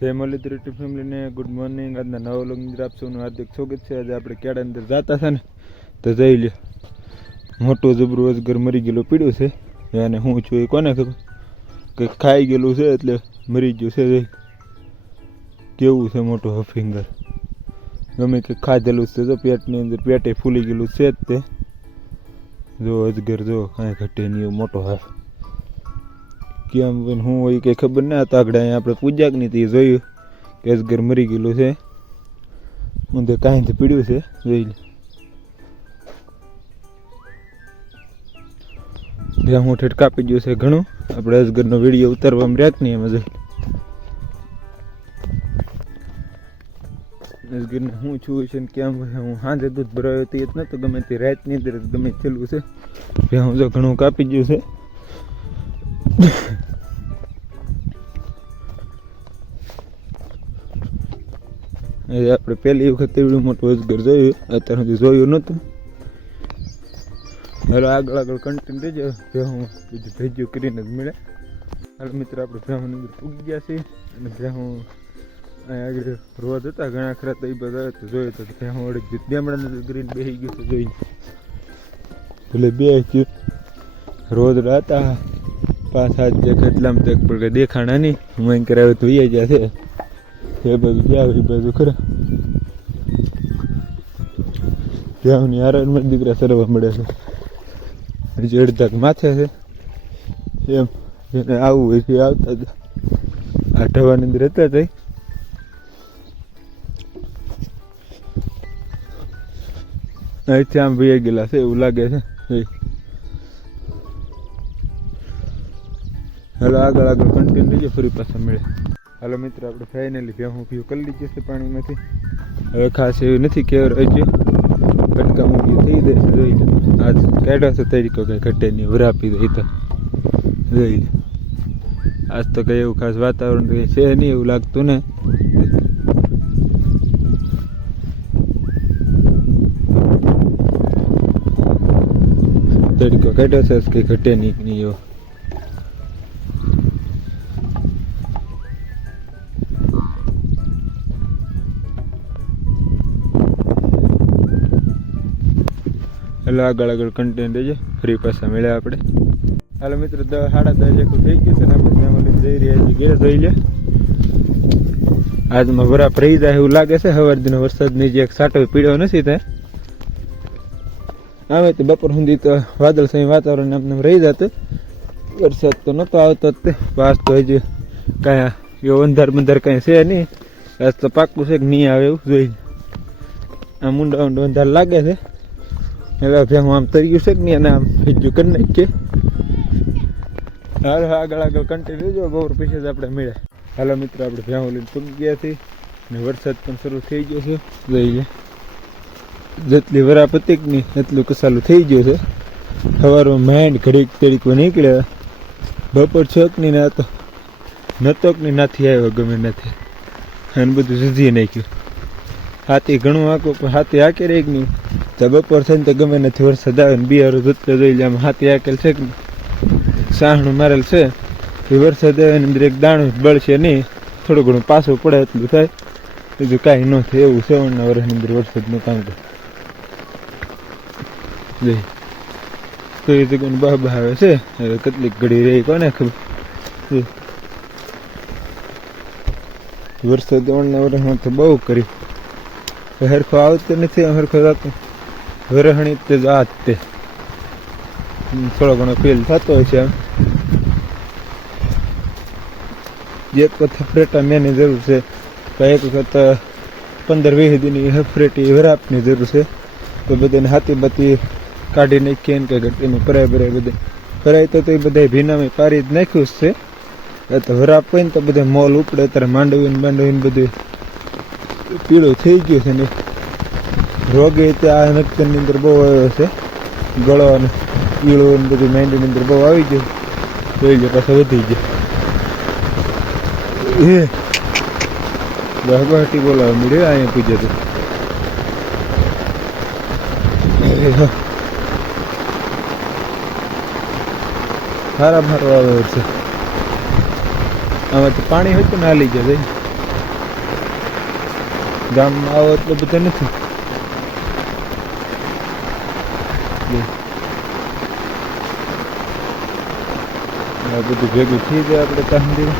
જય મલિત યુટ્યુબ ફેમિલીને good morning. આજના નવા વ્લોગની અંદર આપ સૌનું હાર્દિક સ્વાગત છે. આજે આપણે કેળા અંદર જતા હતા ને તો જઈ લે મોટું જબરું અજગર મરી ગયેલું પીડ્યું છે. અને હું છું એ કોને ખબર કે ખાઈ ગયેલું છે એટલે મરી ગયું છે. કેવું છે મોટું હફિંગર ગમે કે ખાધેલું છે તો પેટની અંદર પેટે ફૂલી ગયેલું છે જ તે. જો અજગર જો કાંઈ ઘટે નહીં મોટો હાફ કેમ હું હોય કંઈ ખબર ના હતા. આગળ અહીંયા આપણે પૂજા કે નહીં જોયું કે અજગર મરી ગયેલું છે. ઊંધે કાંઈ પીડ્યું છે જોઈ લે. જ્યાં હું ઠેઠ કાપી ગયું છે ઘણું. આપણે અજગરનો વિડીયો ઉતારવામાં રહ્યા જ નહીં એમાં જોઈ. અજગરને હું છું છે ને કેમ હું સાંજે દૂધ ભરાયો તે જ નહોતું ગમે તે રાતની અંદર ગમે છેલ્લું છે. ત્યાં હું જો ઘણું કાપી ગયું છે. આપણે પહેલી વખત એવડું મોટું અજગર જોયું, અત્યાર સુધી જોયું નહોતું. હાલો આગળ આગળ કન્ટિન્યુ રહેજો. ભેહું બીજું ભેજ્યું કરીને જ મળે. હાલ મિત્ર આપણે ભેહુંની અંદર પૂગી ગયા છીએ અને ભેહું અહીંયા આગળ રોજ હતા ઘણા ખરા તો એ બધા તો જોયું તો ભેહું વળી બેમડાને ગ્રીન બેસી ગયું તો જોઈને એટલે બે રોજ હતા 5-7 જે કેટલામાં તો એક પણ દેખાણા નહીં. હું અહીં કરાવે તો એ જ્યાં છે એ બાજુ જાવ એ બાજુ ખરા જાવની આરામમાં દીકરા સરવા મળે છે. હજી અડધાક માથે છે એમ એને આવવું હોય છે આવતા હતા. આ ઢવાની અંદર હતા તઈ અહીંથી આમ ભાઈ ગયેલા છે એવું લાગે છે. હાલો આગળ આગળ કન્ટિન્યુ રહીજો ફરી પાછા મળે. હાલો મિત્ર આપણે ફાઇનલી ભેહું પીવું કરી લીધું છે પાણીમાંથી. હવે ખાસ એવું નથી કે હજી કટકા મૂકી થઈ જશે જોઈ લે. આજ કાઢ્યો છે તરીકો કંઈ ઘટે નહીં વરાપી દે તો જોઈ લે. આજ તો કંઈ એવું ખાસ વાતાવરણ કંઈ છે નહીં એવું લાગતું ને. તરીકો કાઢ્યો છે કંઈ ઘટે નહીં એવો. હાલો આગળ આગળ કન્ટેન્ટ રહેજો ફરી પાછા મળ્યા આપણે. હાલો મિત્રો 10-10:30 જેટલું થઈ ગયું છે ને આપણે ફેમિલી જઈ રહ્યા છીએ ઘેર જોઈ લે. આજમાં બરાબર રહી જાય એવું લાગે છે. સવાર દિનો વરસાદની જે એક સાટો પીડ્યો નથી ત્યાં આવે તો બપોર સુધી તો વાદળછાયું વાતાવરણ એમને રહી જતું. વરસાદ તો નહોતો આવતો જ તે પાસ તો હજી કાંઈ એવો અંધાર બંધાર કાંઈ છે નહીં. આજ તો પાક્કું છે કે નહીં આવે એવું જોઈ. આ મુંડો ઊંડો અંધાર લાગે છે એટલે ભેહું આમ તર્યું છે કે નહીં અને આમ ભેજ્યું કરી નાખીએ. હાલો આગળ આગળ કન્ટિન્યુ જો બપોર પછી જ આપણે મળ્યા. હાલો મિત્રો આપણે ભેહું લઈને પૂગી ગયા છીએ અને વરસાદ પણ શરૂ થઈ ગયો છે જોઈ લે. જેટલી વરાપતિક નહીં એટલું કસાલું થઈ ગયું છે. સવારમાં માંડ ઘડીક તરીકો નીકળ્યા બપોર છોકની ના તો નતોકની નાથી આવ્યો ગમે નથી અને બધું જુજી નાખ્યું. હાથી ઘણું આંકું પણ હાથી આંકે રહી નહીં તો બપોર થઈને તો ગમે નથી વરસાદ આવે ને બિયારો જતો જોઈ લે. આમ હાથી આંકેલ છે કે સાહણું મારેલ છે એ વરસાદ આવે ને અંદર એક દાણું બળશે નહીં. થોડું ઘણું પાછું પડે એટલું થાય બીજું કાંઈ ન થાય એવું 7ના વર્ષની અંદર વરસાદનું કામ કરે જઈ. તો એ જગ્યાનું બાબા આવે છે હવે કેટલીક ઘડી રહી કોને ખબર. વરસાદ 7ના વર્ષમાં તો બહુ કરી હરખો આવતો નથી હરખો જતો વરહણી તે જ આ જ તે થોડો ઘણો ફીલ થતો હોય છે. આમ એક થફરેટા મેની જરૂર છે. એક વખત 15-20 દિનની હફરેટી વરાપની જરૂર છે. તો બધાને હાથી બાતી કાઢી નાખીએ ને કે ઘટીમાં ભરાય બધે ભરાય તો એ બધા ભીનામાં પારી જ નાખ્યું જ છે. તો વરાપ હોય ને તો બધા મોલ ઉપડે ત્યારે માંડવીને બધું પીળું થઈ ગયું છે ને રોગે તે આ નક્કરની અંદર બહુ આવ્યો છે. ગળો અને પીળું ને બધું માંડીની અંદર બહુ આવી ગયું જોઈ લે પાછા વધી ગયા. બહાટી બોલાવા મળ્યો અહીંયા પૂજે તો સારા મારો આવે છે. આમાંથી પાણી હોય તો ના લઈ જાય ગામમાં આવો એટલે બધા નથી. આ બધું ભેગું થઈ જાય આપણે તાંદી.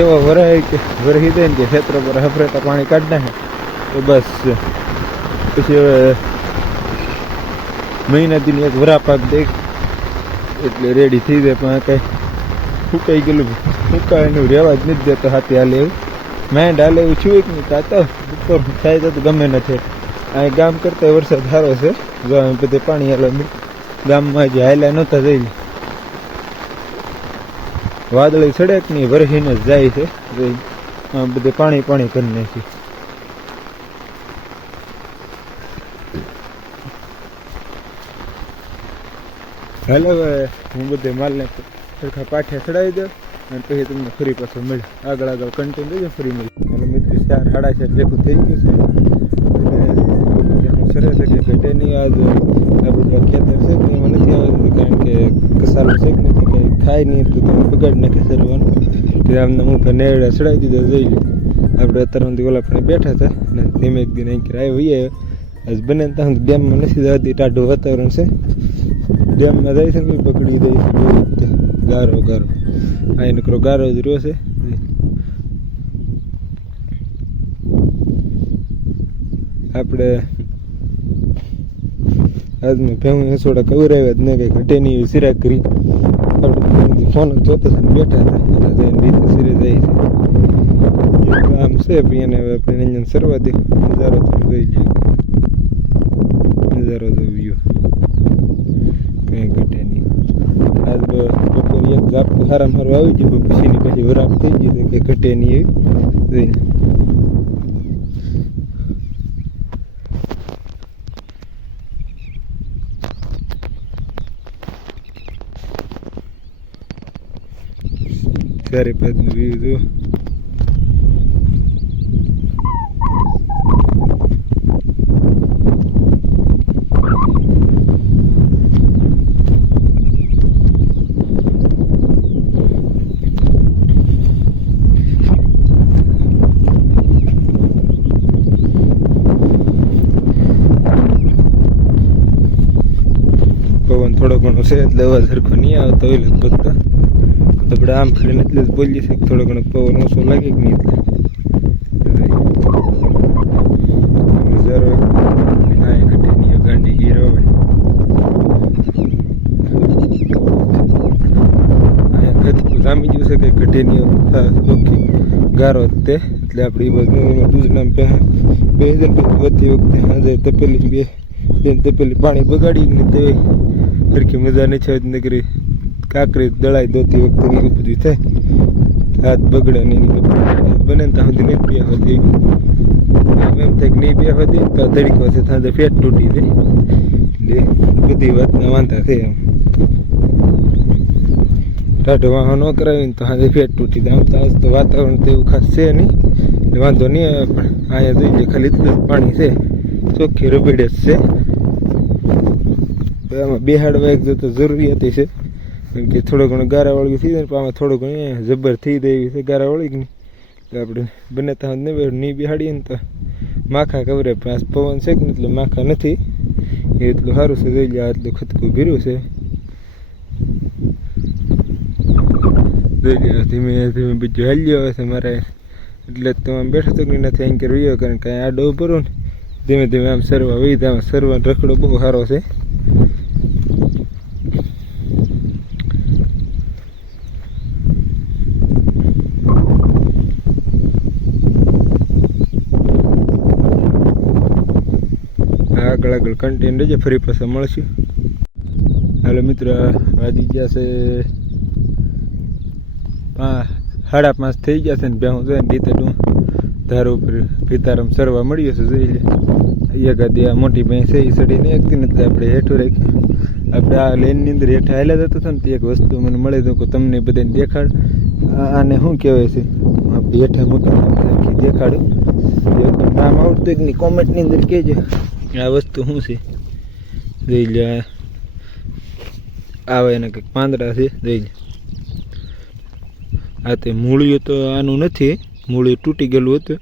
એવો વરાય કે વરહી દે ને કે ખેતર પર હફરેટા પાણી કાઢી નાખે તો બસ પછી હવે મહિના દિન એક વરા પાક દે એટલે રેડી થઈ જાય. પણ કંઈ ફૂંકાઈ ગયેલું ફૂંકાયનું રહેવા જ નથી દેતો હાથે હાલે એવું માઇન્ડ હાલે એવું છું એક નહીં. તો ઉપર થાય તો ગમે નથી. અહીં ગામ કરતાં વરસાદ સારો છે. જો બધે પાણી હાલે ગામમાં જે હાલ્યા નહોતા જઈ વાદળી સડક ની વરહીને જ જાય છે. બધે પાણી પાણી કરી નાખ્યું. હાલો હવે હું બધે માલને સરખા પાઠે ચડાવી દઉં અને પછી તમને ફરી પાછો મળે. આગળ આગળ કન્ટિન્યુ દેજો ફરી મળે. એટલે મિત્રો 4-4.5 જેટલું થઈ ગયું છે. હું સરસ એટલે ઘટે નહીં. આજ આ બધા ખેતર છે ને એમાં નથી આવતું કારણ કે કસાલું છે કે નથી કંઈ ખાય નહીં તો તમે બગાડ નાખે સરવાનું. તે આમને હું નેરડા ચડાવી દીધા જઈ લે. આપણે અત્યાર ઓલા પણ બેઠા હતા ને ધીમે એક દિન અહીં આવી આજ બને ત્યાં ડેમમાં નથી જતી. ટાઢું વાતાવરણ છે. ડેમમાં જાય છે ને પકડી દઈ છે ગારો ગારો. અહીં નકરો ગારો જ રહ્યો છે. આપણે આજનું ભેવું હસોડા કવરાવ્યા જ ને કંઈ ઘટે નહીં એવી સિરાક કરી. આપણે ફોન જોતા હતા બેઠા હતા એટલે જઈને રીતે સિરે જાય છે. આમ છે પણ એને હવે આપણે અહીંયા સરવા દે. નજારો તમે જોઈ લઈએ. નજારો જોયો કંઈ ઘટે નહીં. આજ બપોર એક ઝાપટું હારા મારવા આવી ગયું પછીની પછી વરાપ થઈ ગઈ તો કંઈ ઘટે નહીં એવી જોઈને. ચારે બાજુનું વ્યૂ જુઓ. પવન થોડો ઘણો છે એટલે અવાજ સરખો નહીં આવતો હોય લગભગ. તો આપણે આમ ફરીને એટલે જ બોલીએ છીએ કે થોડો ઘણો પવન ઓછો લાગે કે નહીં એટલે નજારો કાંઈ ઘટે નહીં. ગાંડી ગીર હોય અહીંયા ઘટતું જામી ગયું છે કંઈ ઘટે નહીં. ઓકે ગારો જ તે એટલે આપણે એ બાજુ દૂધના બે હજાર વધતી વખતે આજે તપેલી બેન તપેલી પાણી બગાડી ને તે સરખી મજા નથી આવતી. નગરી કાંકરી દળાઈ દોતી વખતે એવું બધું થાય. હાથ બગડે ને બને ને ત્યાં સુધી નહીં બે હતી. એમ થાય કે નહીં બે હતી તો તડીકો છે ત્યાં ફેટ તૂટી જાય. એટલે બધી વાતના વાંધા છે. એમ ટાઢો વાહો ન કરાવીને તો હાથે ફેટ તૂટી જાય. આમ તો આજ તો વાતાવરણ તો એવું ખાસ છે નહીં એટલે વાંધો નહીં આવે. પણ અહીંયા જોઈ લે ખાલી એટલું જ પાણી છે. ચોખ્ખી રબડે જ છે. આમાં બેહાડવા એક જતો જરૂરિયાત છે કેમ કે થોડો ઘણો ગારાવાળી થઈ જાય ને આમાં થોડું ઘણું જબર થઈ જાય એવી છે ગારાવાળી કે નહીં. તો આપણે બને ત્યાં નહીં બેહાડીએ ને તો માખા કવરે. પણ આ પવન છે કે ને એટલે માખા નથી. એ એટલું સારું છે. જોઈ લે આટલું ખતકું ભીર્યું છે. જોઈ લે ધીમે ધીમે બીજું હાલ્યો આવે છે મારે એટલે તો આમ બેઠો તો નથી અહીં રહ્યો કારણ કે આડો ભરો ને ધીમે ધીમે આમ સરવા વહી જાય. સરવાનો રખડો બહુ સારો છે. આગળ આગળ કન્ટેન્ટ રહેજે ફરી પાછા મળશું. હાલો મિત્રો વાગી ગયા છે 5:30 થઈ ગયા છે ને ભેહું જોઈને રીતે ધાર ઉપર પિતારામ સરવા મળ્યો છે. જોઈ લે એકાદી આ મોટી ભેંસ છે એ સડીને એકથી નથી આપણે હેઠું રાખ્યું. આપણે આ લેનની અંદર હેઠા હાલ્યા જતો હતો ને તે એક વસ્તુ મને મળે તો તમને બધાને દેખાડ. આને શું કહેવાય છે આપણે હેઠા મૂકી દેખાડું. નામ આવડતું એક ની કોમેન્ટની અંદર કહેજો આ વસ્તુ શું છે. જોઈ લે આવે એના કંઈક પાંદડા છે. જોઈ લે આ તે મૂળિયું તો આનું નથી, મૂળિયું તૂટી ગયેલું હતું.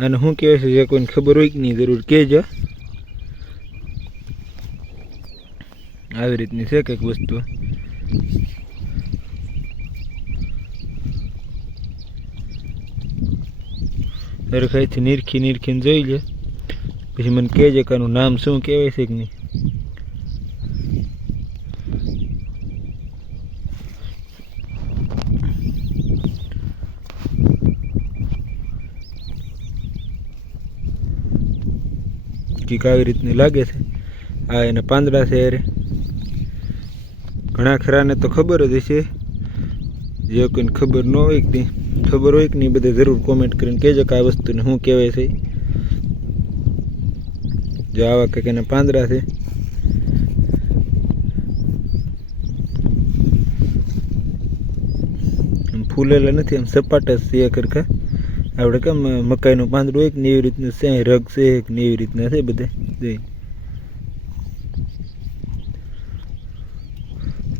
આને શું કહેવાય છે જે કોઈને ખબર હોય કે નહીં જરૂર કહેજો. આવી રીતની છે કંઈક વસ્તુ. સરખાઈથી નીરખીને જોઈ લે, પછી મને કહેજે કે આનું નામ શું કહેવાય છે કે નહીં. કંઈક આવી રીતની લાગે છે. આ એના પાંદડા છે. અરે ઘણા ખરાને તો ખબર જ હશે, જે કોઈને ખબર ન હોય કે ખબર હોય કે નહીં બધા જરૂર કોમેન્ટ કરીને કહેજો કે આ વસ્તુને શું કહેવાય છે. જો આવા કંઈક એના પાંદડા છે. ફૂલેલા નથી, આમ સપાટ જ છે ખરખા. આપણે કેમ મકાઈનું પાંદડું હોય કે ને એવી રીતનું છે, રગ છે ને એવી રીતના છે બધા. જોઈ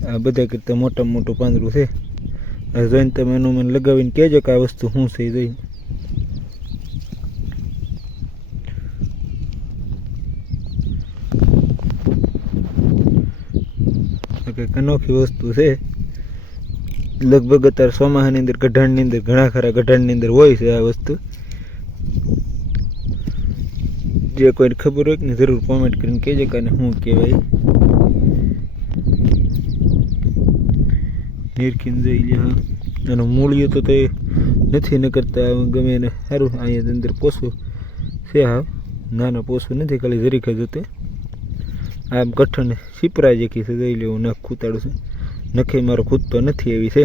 આ બધા કરતાં મોટામાં મોટું પાંદડું છે. આ જોઈને તમે એનું મને લગાવીને કહેજો કે આ વસ્તુ શું છે. જોઈ કંઈક અનોખી વસ્તુ છે. લગભગ અત્યારે ચોમાસાની અંદર ગઢાણની અંદર ઘણા ખરા ગઢાણની અંદર હોય છે આ વસ્તુ. જે કોઈને ખબર હોય ને જરૂર કોમેન્ટ કરીને કહેજો કે શું કહેવાય. નીરખીને જોઈ લે. હા એનું મૂળિયું તો તે નથી ન કરતા ગમે એને સારું. અહીંયા અંદર પોસું છે. હા નાના પોસું નથી, ખાલી જરીક જ હતું. આમ કઠણ સીપરા જેખી છે. જોઈ લે હું નખ ખૂતાડું છું. નખે મારો ખૂદતો નથી એવી છે.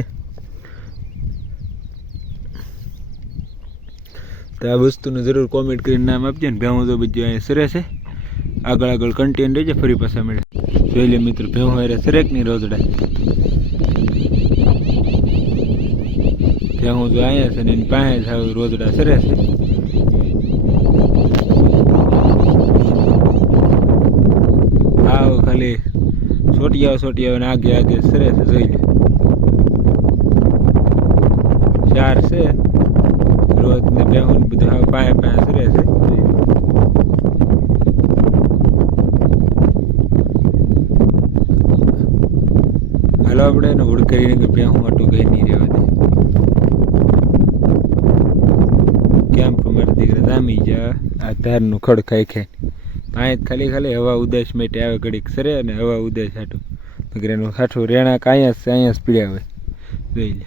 તો આ વસ્તુને જરૂર કોમેન્ટ કરીને નામ આપજો ને. ભેહું તો બધું અહીંયા સરે છે. આગળ કન્ટિન્યુ રહેજે, ફરી પાછા મળે. જોઈ લે મિત્રો, ભેહું હારે સરેક નહીં રોજડા. ભેહું જો અહીંયા છે ને એની પાસે જ રોજડા સરે છે. આવ ખાલી સોટિયાઓ ને આગે સરે છે. જોઈ લે 4 છે રોજ ને ભેહું ને બધું હાવ પાસે સરે છે. હાલો આપણે એને હુડ કરીને કે ભેહું આટું કઈ નહીં રહેવા દે. કેમ મારા દીકરા જામી જા આ ધારનું ખડ ખાઈ અહીંયા ખાલી હવા ઉદાસ માટે આવે ઘડીક સરે અને હવા ઉદાસ હાટું દીકરાનું હાઠું રેણાક અહીંયા જ પીડ્યા હોય. જોઈ લે.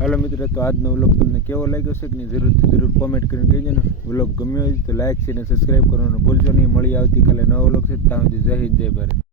હાલો મિત્રો, તો આજનો વ્લોગ તમને કેવો લાગ્યો છે કે નહીં જરૂર કોમેન્ટ કરીને કહેજો ને. વ્લોગ ગમ્યો હોય તો લાઈક છે ને સબસ્ક્રાઈબ કરવાનું ભૂલશો નહીં. મળી આવતીકાલે નવો વ્લોગ છે. ત્યાં સુધી જય હિન્દ જય ભારત.